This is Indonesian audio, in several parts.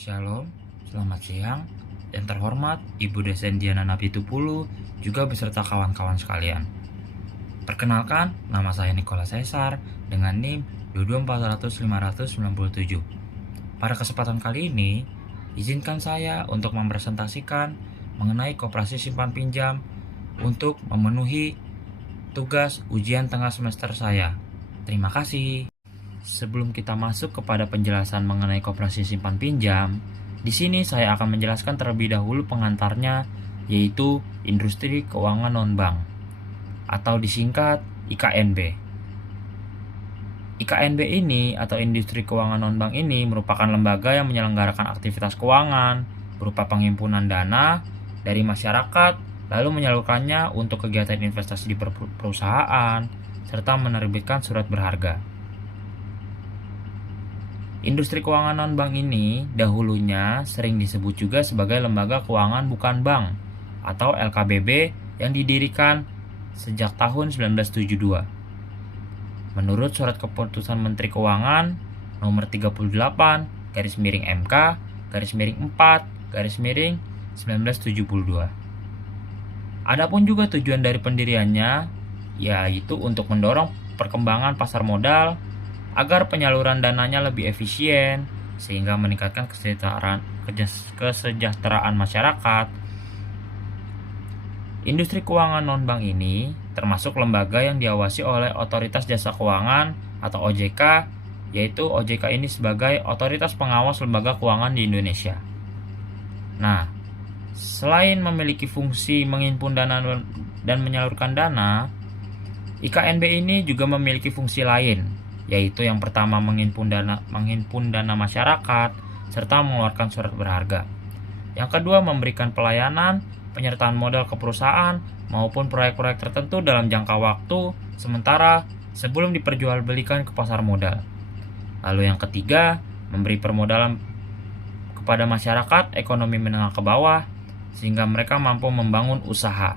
Shalom, selamat siang, dan terhormat Ibu Desen Diana Napitupulu juga beserta kawan-kawan sekalian. Perkenalkan, nama saya Nicholas Caesar dengan NIM 22400-597. Pada kesempatan kali ini, izinkan saya untuk mempresentasikan mengenai koperasi simpan pinjam untuk memenuhi tugas ujian tengah semester saya. Terima kasih. Sebelum kita masuk kepada penjelasan mengenai koperasi simpan pinjam, di sini saya akan menjelaskan terlebih dahulu pengantarnya, yaitu Industri Keuangan Non-Bank atau disingkat IKNB. IKNB ini atau Industri Keuangan Non-Bank ini merupakan lembaga yang menyelenggarakan aktivitas keuangan berupa penghimpunan dana dari masyarakat, lalu menyalurkannya untuk kegiatan investasi di perusahaan, serta menerbitkan surat berharga. Industri keuangan non-bank ini dahulunya sering disebut juga sebagai lembaga keuangan bukan bank atau LKBB yang didirikan sejak tahun 1972. Menurut Surat Keputusan Menteri Keuangan nomor 38/MK/4/1972. Adapun juga tujuan dari pendiriannya yaitu untuk mendorong perkembangan pasar modal agar penyaluran dananya lebih efisien sehingga meningkatkan kesejahteraan masyarakat. Industri keuangan non-bank ini termasuk lembaga yang diawasi oleh Otoritas Jasa Keuangan atau OJK, yaitu OJK ini sebagai otoritas pengawas lembaga keuangan di Indonesia. Nah, selain memiliki fungsi menghimpun dana dan menyalurkan dana, IKNB ini juga memiliki fungsi lain, yaitu yang pertama menghimpun dana masyarakat serta mengeluarkan surat berharga. Yang kedua, memberikan pelayanan penyertaan modal ke perusahaan maupun proyek-proyek tertentu dalam jangka waktu sementara sebelum diperjualbelikan ke pasar modal. Lalu yang ketiga, memberi permodalan kepada masyarakat ekonomi menengah ke bawah sehingga mereka mampu membangun usaha.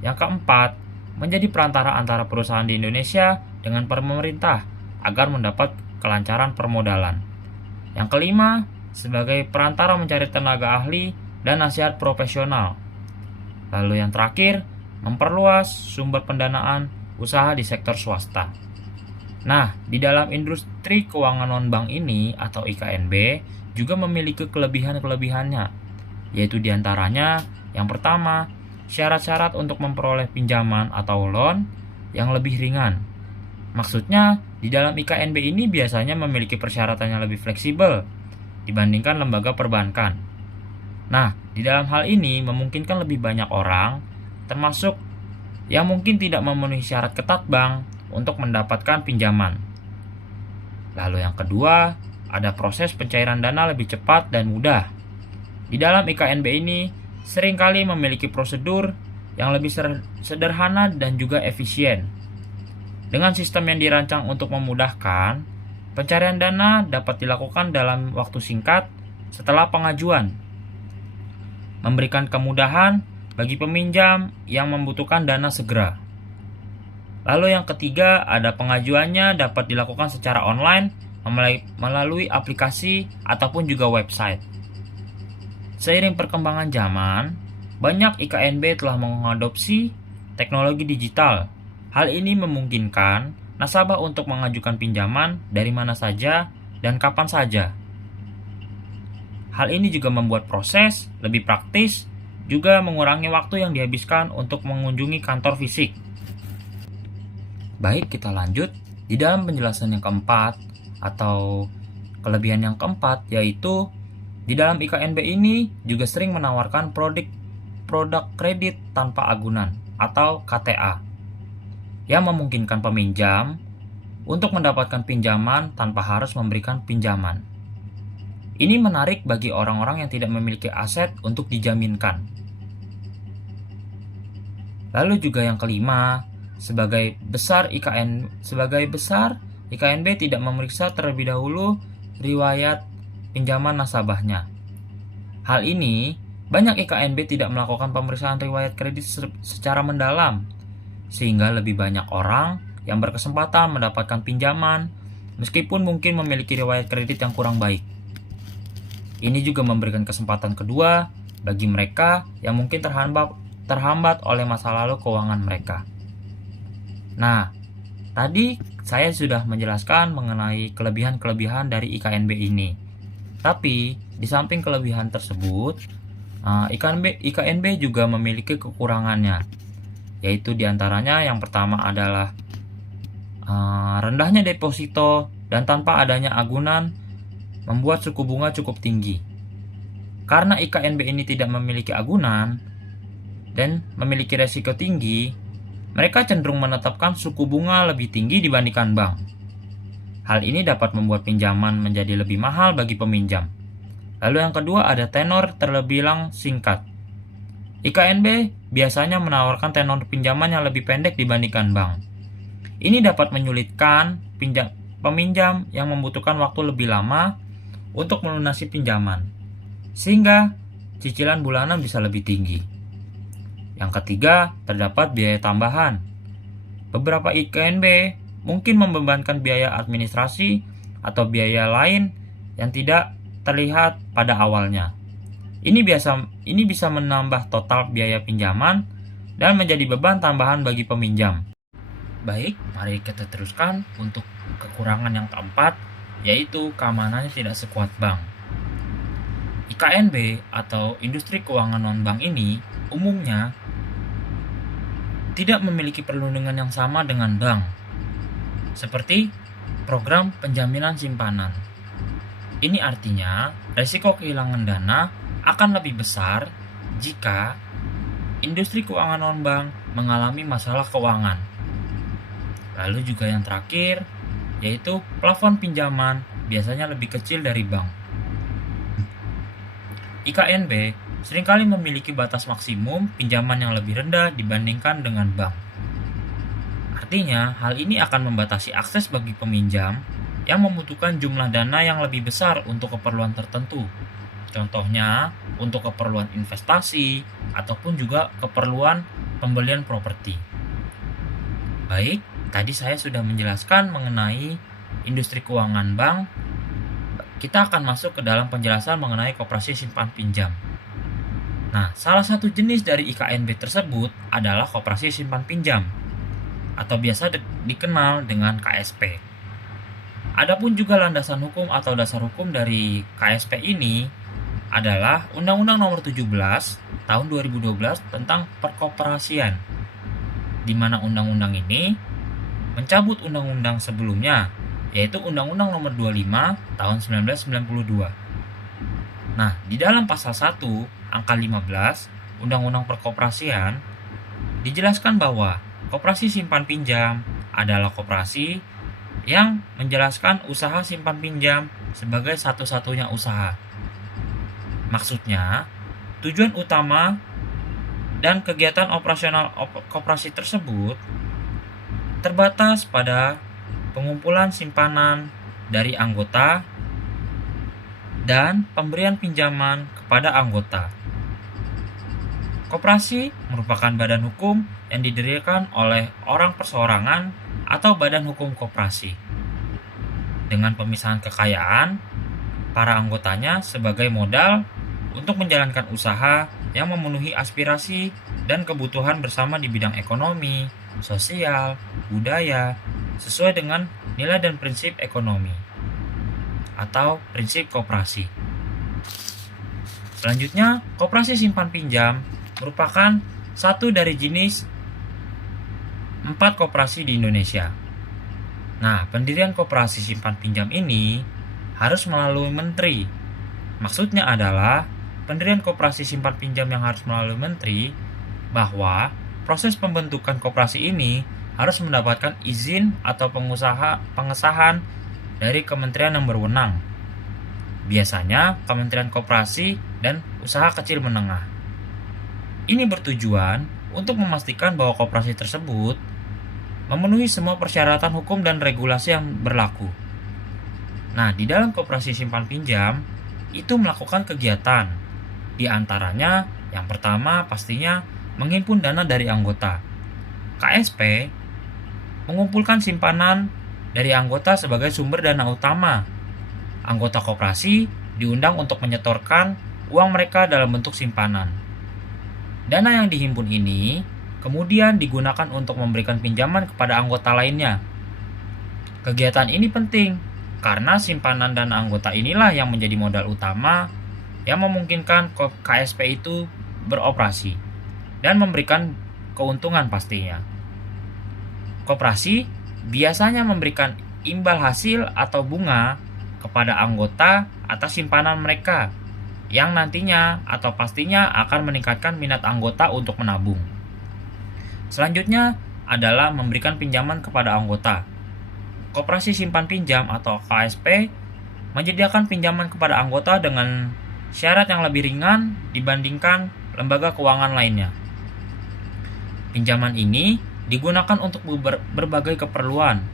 Yang keempat, menjadi perantara antara perusahaan di Indonesia dengan pemerintah agar mendapat kelancaran permodalan. Yang kelima, sebagai perantara mencari tenaga ahli dan nasihat profesional. Lalu yang terakhir, memperluas sumber pendanaan usaha di sektor swasta. Nah, di dalam industri keuangan non-bank ini atau IKNB juga memiliki kelebihan-kelebihannya, yaitu diantaranya yang pertama, syarat-syarat untuk memperoleh pinjaman atau loan yang lebih ringan. Maksudnya, di dalam IKNB ini biasanya memiliki persyaratan yang lebih fleksibel dibandingkan lembaga perbankan. Nah, di dalam hal ini memungkinkan lebih banyak orang, termasuk yang mungkin tidak memenuhi syarat ketat bank untuk mendapatkan pinjaman. Lalu yang kedua, ada proses pencairan dana lebih cepat dan mudah. Di dalam IKNB ini seringkali memiliki prosedur yang lebih sederhana dan juga efisien. Dengan sistem yang dirancang untuk memudahkan, pencarian dana dapat dilakukan dalam waktu singkat setelah pengajuan, memberikan kemudahan bagi peminjam yang membutuhkan dana segera. Lalu yang ketiga, ada pengajuannya dapat dilakukan secara online melalui aplikasi ataupun juga website. Seiring perkembangan zaman, banyak IKNB telah mengadopsi teknologi digital. Hal ini memungkinkan nasabah untuk mengajukan pinjaman dari mana saja dan kapan saja. Hal ini juga membuat proses lebih praktis, juga mengurangi waktu yang dihabiskan untuk mengunjungi kantor fisik. Baik, kita lanjut. Di dalam penjelasan yang keempat atau kelebihan yang keempat, yaitu di dalam IKNB ini juga sering menawarkan produk kredit tanpa agunan atau KTA, yang memungkinkan peminjam untuk mendapatkan pinjaman tanpa harus memberikan pinjaman. Ini menarik bagi orang-orang yang tidak memiliki aset untuk dijaminkan. Lalu juga yang kelima, sebagai besar IKNB tidak memeriksa terlebih dahulu riwayat pinjaman nasabahnya. Hal ini, banyak IKNB tidak melakukan pemeriksaan riwayat kredit secara mendalam, sehingga lebih banyak orang yang berkesempatan mendapatkan pinjaman meskipun mungkin memiliki riwayat kredit yang kurang baik. Ini juga memberikan kesempatan kedua bagi mereka yang mungkin terhambat oleh masa lalu keuangan mereka. Nah, tadi saya sudah menjelaskan mengenai kelebihan-kelebihan dari IKNB ini. Tapi, di samping kelebihan tersebut, IKNB juga memiliki kekurangannya, yaitu diantaranya yang pertama adalah rendahnya deposito dan tanpa adanya agunan membuat suku bunga cukup tinggi. Karena IKNB ini tidak memiliki agunan dan memiliki resiko tinggi, mereka cenderung menetapkan suku bunga lebih tinggi dibandingkan bank. Hal ini dapat membuat pinjaman menjadi lebih mahal bagi peminjam. Lalu yang kedua ada tenor terbilang singkat. IKNB biasanya menawarkan tenor pinjaman yang lebih pendek dibandingkan bank. Ini dapat menyulitkan peminjam yang membutuhkan waktu lebih lama untuk melunasi pinjaman, sehingga cicilan bulanan bisa lebih tinggi. Yang ketiga, terdapat biaya tambahan. Beberapa IKNB mungkin membebankan biaya administrasi atau biaya lain yang tidak terlihat pada awalnya. Ini bisa menambah total biaya pinjaman dan menjadi beban tambahan bagi peminjam. Baik, mari kita teruskan untuk kekurangan yang keempat, yaitu keamanannya tidak sekuat bank. IKNB atau industri keuangan non-bank ini umumnya tidak memiliki perlindungan yang sama dengan bank, seperti program penjaminan simpanan. Ini artinya resiko kehilangan dana akan lebih besar jika industri keuangan non-bank mengalami masalah keuangan. Lalu juga yang terakhir, yaitu plafon pinjaman biasanya lebih kecil dari bank. IKNB seringkali memiliki batas maksimum pinjaman yang lebih rendah dibandingkan dengan bank. Artinya, hal ini akan membatasi akses bagi peminjam yang membutuhkan jumlah dana yang lebih besar untuk keperluan tertentu. Contohnya, untuk keperluan investasi ataupun juga keperluan pembelian properti. Baik, tadi saya sudah menjelaskan mengenai industri keuangan bank. Kita akan masuk ke dalam penjelasan mengenai koperasi simpan pinjam. Nah, salah satu jenis dari IKNB tersebut adalah koperasi simpan pinjam atau biasa dikenal dengan KSP. Adapun juga landasan hukum atau dasar hukum dari KSP ini adalah Undang-Undang Nomor 17 Tahun 2012 tentang perkoperasian, di mana undang-undang ini mencabut undang-undang sebelumnya, yaitu Undang-Undang Nomor 25 Tahun 1992. Nah, di dalam pasal 1 angka 15 Undang-Undang Perkoperasian dijelaskan bahwa koperasi simpan pinjam adalah koperasi yang menjelaskan usaha simpan pinjam sebagai satu-satunya usaha. Maksudnya, tujuan utama dan kegiatan operasional koperasi tersebut terbatas pada pengumpulan simpanan dari anggota dan pemberian pinjaman kepada anggota. Koperasi merupakan badan hukum yang didirikan oleh orang perseorangan atau badan hukum koperasi. Dengan pemisahan kekayaan, para anggotanya sebagai modal untuk menjalankan usaha yang memenuhi aspirasi dan kebutuhan bersama di bidang ekonomi, sosial, budaya, sesuai dengan nilai dan prinsip ekonomi atau prinsip koperasi. Selanjutnya, koperasi simpan pinjam merupakan satu dari jenis 4 koperasi di Indonesia. Nah, pendirian koperasi simpan pinjam ini harus melalui menteri. Maksudnya adalah pendirian koperasi simpan pinjam yang harus melalui menteri, bahwa proses pembentukan koperasi ini harus mendapatkan izin atau pengesahan dari kementerian yang berwenang. Biasanya Kementerian Koperasi dan Usaha Kecil Menengah. Ini bertujuan untuk memastikan bahwa koperasi tersebut memenuhi semua persyaratan hukum dan regulasi yang berlaku. Nah, di dalam koperasi simpan pinjam itu melakukan kegiatan. Di antaranya, yang pertama pastinya menghimpun dana dari anggota. KSP mengumpulkan simpanan dari anggota sebagai sumber dana utama. Anggota koperasi diundang untuk menyetorkan uang mereka dalam bentuk simpanan. Dana yang dihimpun ini kemudian digunakan untuk memberikan pinjaman kepada anggota lainnya. Kegiatan ini penting karena simpanan dana anggota inilah yang menjadi modal utama yang memungkinkan KSP itu beroperasi dan memberikan keuntungan pastinya. Koperasi biasanya memberikan imbal hasil atau bunga kepada anggota atas simpanan mereka yang nantinya atau pastinya akan meningkatkan minat anggota untuk menabung. Selanjutnya adalah memberikan pinjaman kepada anggota. Koperasi simpan pinjam atau KSP menyediakan pinjaman kepada anggota dengan syarat yang lebih ringan dibandingkan lembaga keuangan lainnya. Pinjaman ini digunakan untuk berbagai keperluan,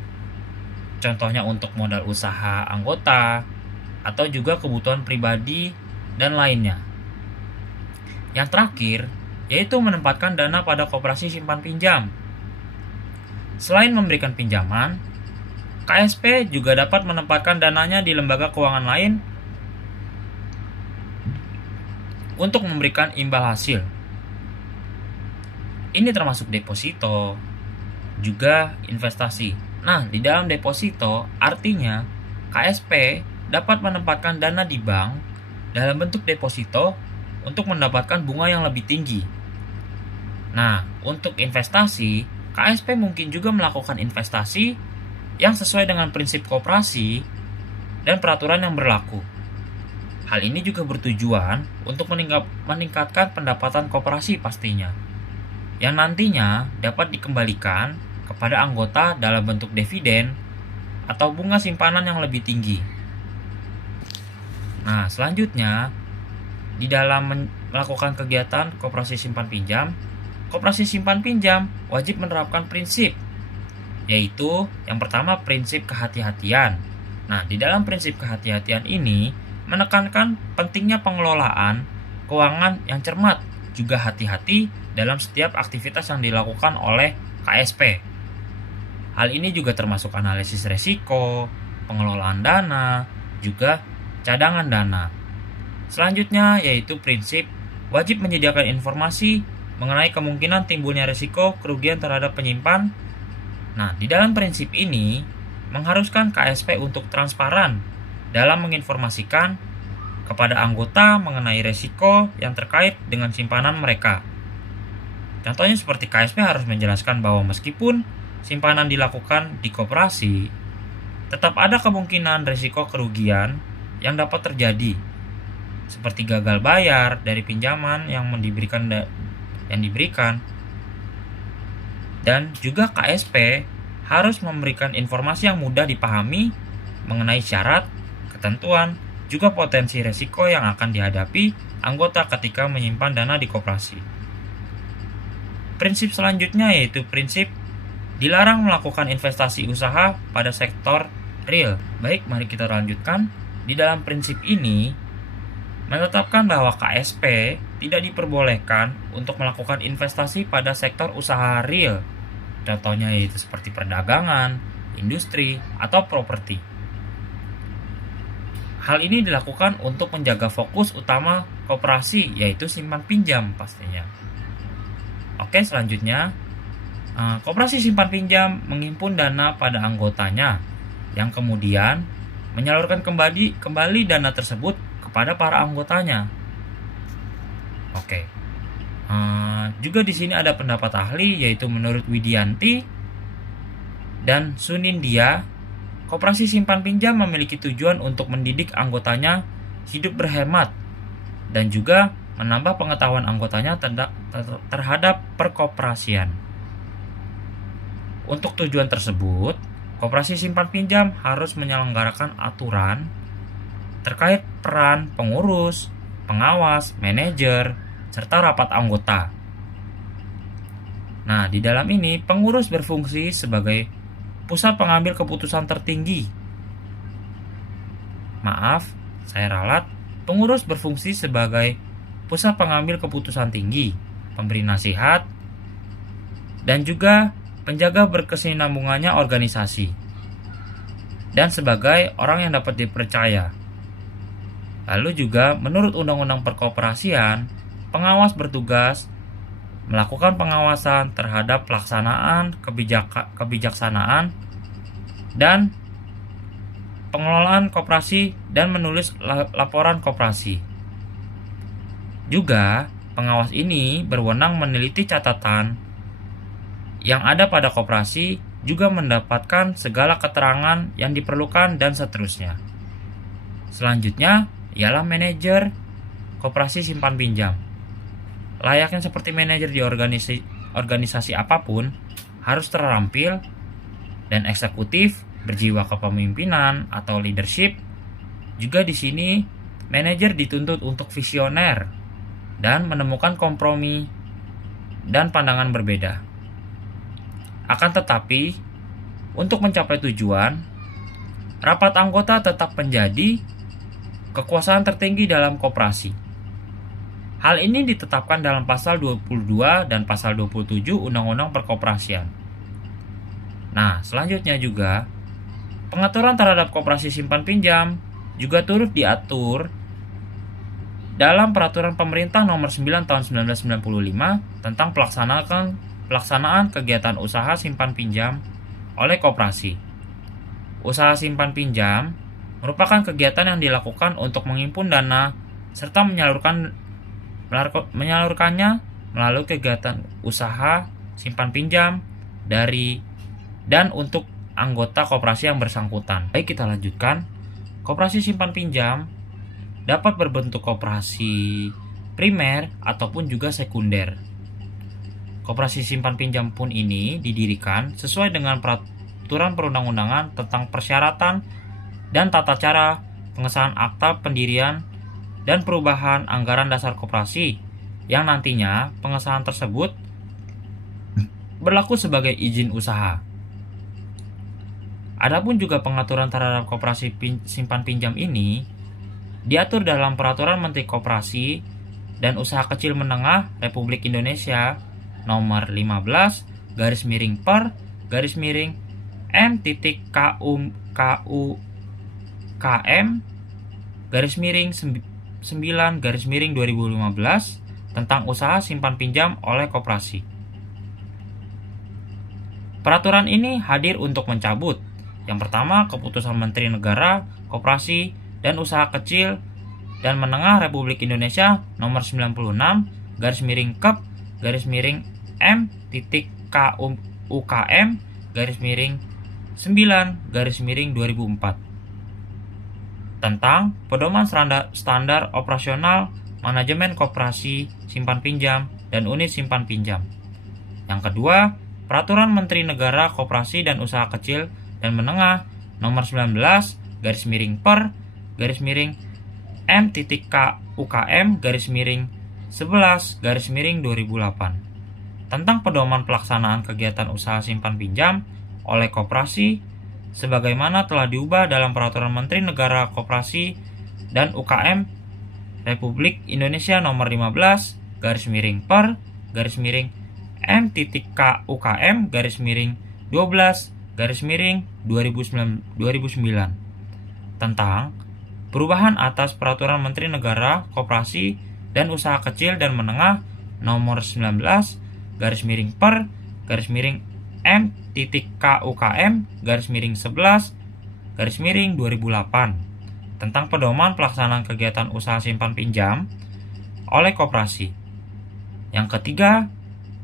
contohnya untuk modal usaha anggota atau juga kebutuhan pribadi dan lainnya. Yang terakhir, yaitu menempatkan dana pada koperasi simpan pinjam. Selain memberikan pinjaman, KSP juga dapat menempatkan dananya di lembaga keuangan lain untuk memberikan imbal hasil. Ini termasuk deposito, juga investasi. Nah, di dalam deposito artinya KSP dapat menempatkan dana di bank dalam bentuk deposito untuk mendapatkan bunga yang lebih tinggi. Nah, untuk investasi, KSP mungkin juga melakukan investasi yang sesuai dengan prinsip koperasi dan peraturan yang berlaku. Hal ini juga bertujuan untuk meningkatkan pendapatan koperasi pastinya, yang nantinya dapat dikembalikan kepada anggota dalam bentuk dividen atau bunga simpanan yang lebih tinggi. Nah, selanjutnya, di dalam melakukan kegiatan koperasi simpan pinjam, koperasi simpan pinjam wajib menerapkan prinsip, yaitu yang pertama prinsip kehati-hatian. Nah, di dalam prinsip kehati-hatian ini menekankan pentingnya pengelolaan keuangan yang cermat, juga hati-hati dalam setiap aktivitas yang dilakukan oleh KSP. Hal ini juga termasuk analisis resiko, pengelolaan dana, juga cadangan dana. Selanjutnya yaitu prinsip wajib menyediakan informasi mengenai kemungkinan timbulnya risiko kerugian terhadap penyimpan. Nah, di dalam prinsip ini mengharuskan KSP untuk transparan dalam menginformasikan kepada anggota mengenai risiko yang terkait dengan simpanan mereka. Contohnya seperti KSP harus menjelaskan bahwa meskipun simpanan dilakukan di koperasi, tetap ada kemungkinan risiko kerugian yang dapat terjadi, seperti gagal bayar dari pinjaman yang diberikan. Dan juga KSP harus memberikan informasi yang mudah dipahami mengenai syarat, ketentuan, juga potensi risiko yang akan dihadapi anggota ketika menyimpan dana di koperasi. Prinsip selanjutnya yaitu prinsip dilarang melakukan investasi usaha pada sektor real. Baik, mari kita lanjutkan. Di dalam prinsip ini menetapkan bahwa KSP tidak diperbolehkan untuk melakukan investasi pada sektor usaha real. Contohnya yaitu seperti perdagangan, industri, atau properti. Hal ini dilakukan untuk menjaga fokus utama koperasi, yaitu simpan pinjam pastinya. Oke, selanjutnya, koperasi simpan pinjam menghimpun dana pada anggotanya, yang kemudian menyalurkan kembali dana tersebut kepada para anggotanya. Oke. Juga di sini ada pendapat ahli, yaitu menurut Widianti dan Sunindia, koperasi simpan pinjam memiliki tujuan untuk mendidik anggotanya hidup berhemat dan juga menambah pengetahuan anggotanya terhadap perkoperasian. Untuk tujuan tersebut, koperasi simpan pinjam harus menyelenggarakan aturan terkait peran pengurus, pengawas, manajer, serta rapat anggota. Nah, di dalam ini pengurus berfungsi sebagai pusat pengambil keputusan tertinggi. Maaf, saya ralat. Pengurus berfungsi sebagai pusat pengambil keputusan tinggi, pemberi nasihat, dan juga penjaga berkesinambungannya organisasi, dan sebagai orang yang dapat dipercaya. Lalu juga menurut Undang-Undang Perkoperasian, pengawas bertugas melakukan pengawasan terhadap pelaksanaan kebijaksanaan dan pengelolaan koperasi dan menulis laporan koperasi. Juga, pengawas ini berwenang meneliti catatan yang ada pada koperasi, juga mendapatkan segala keterangan yang diperlukan dan seterusnya. Selanjutnya ialah manajer koperasi simpan pinjam. Layaknya seperti manajer di organisasi apapun, harus terampil dan eksekutif, berjiwa kepemimpinan atau leadership. Juga di sini manajer dituntut untuk visioner dan menemukan kompromi dan pandangan berbeda. Akan tetapi, untuk mencapai tujuan, rapat anggota tetap menjadi kekuasaan tertinggi dalam koperasi. Hal ini ditetapkan dalam pasal 22 dan pasal 27 Undang-Undang Perkoperasian. Nah, selanjutnya juga, pengaturan terhadap koperasi simpan pinjam juga turut diatur dalam Peraturan Pemerintah Nomor 9 Tahun 1995 tentang pelaksanaan kegiatan usaha simpan pinjam oleh koperasi. Usaha simpan pinjam merupakan kegiatan yang dilakukan untuk menghimpun dana serta menyalurkannya melalui kegiatan usaha simpan pinjam dari dan untuk anggota koperasi yang bersangkutan. Baik, kita lanjutkan. Koperasi simpan pinjam dapat berbentuk koperasi primer ataupun juga sekunder. Koperasi simpan pinjam pun ini didirikan sesuai dengan peraturan perundang-undangan tentang persyaratan dan tata cara pengesahan akta pendirian dan perubahan anggaran dasar koperasi, yang nantinya pengesahan tersebut berlaku sebagai izin usaha. Adapun juga pengaturan terhadap koperasi simpan pinjam ini diatur dalam Peraturan Menteri Koperasi dan Usaha Kecil Menengah Republik Indonesia Nomor 15 M.KUKM/9/2015 tentang usaha simpan pinjam oleh koperasi. Peraturan ini hadir untuk mencabut yang pertama, Keputusan Menteri Negara, Koperasi dan Usaha Kecil dan Menengah Republik Indonesia Nomor 96/M.KUKM/9/2004 tentang pedoman standar operasional manajemen koperasi simpan pinjam dan unit simpan pinjam. Yang kedua, Peraturan Menteri Negara Koperasi dan Usaha Kecil dan Menengah Nomor 19/M.KUKM/11/2008 tentang pedoman pelaksanaan kegiatan usaha simpan pinjam oleh koperasi sebagaimana telah diubah dalam Peraturan Menteri Negara Koperasi dan UKM Republik Indonesia Nomor 15/M.TIK-UKM/12/2009 tentang perubahan atas Peraturan Menteri Negara Koperasi dan Usaha Kecil dan Menengah Nomor 19/M.TIK-UKM/11/2008 tentang pedoman pelaksanaan kegiatan usaha simpan pinjam oleh koperasi. Yang ketiga,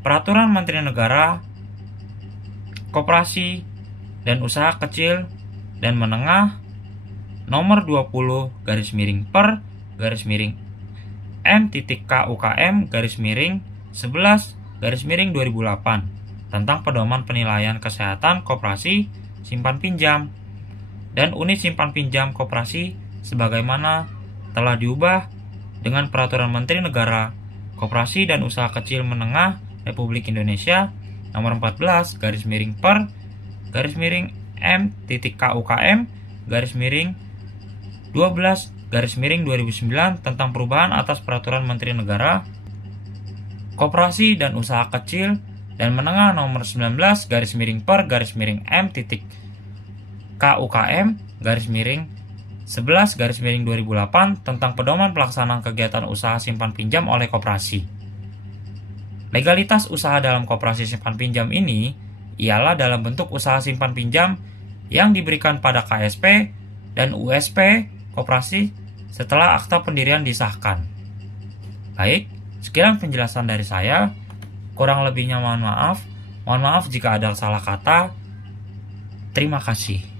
Peraturan Menteri Negara Koperasi dan Usaha Kecil dan Menengah Nomor 20/M.TIK-UKM/11/2008 tentang pedoman penilaian kesehatan koperasi simpan pinjam dan unit simpan pinjam koperasi sebagaimana telah diubah dengan Peraturan Menteri Negara Koperasi dan Usaha Kecil Menengah Republik Indonesia Nomor 14/M.TIK-UKM/12/2009 tentang perubahan atas Peraturan Menteri Negara Koperasi dan Usaha Kecil dan Menengah Nomor 19/M.TIK-KUKM/11/2008 11/2008 tentang pedoman pelaksanaan kegiatan usaha simpan pinjam oleh koperasi. Legalitas usaha dalam koperasi simpan pinjam ini ialah dalam bentuk usaha simpan pinjam yang diberikan pada KSP dan USP koperasi setelah akta pendirian disahkan. Baik, sekian penjelasan dari saya. Kurang lebihnya mohon maaf. Mohon maaf jika ada salah kata. Terima kasih.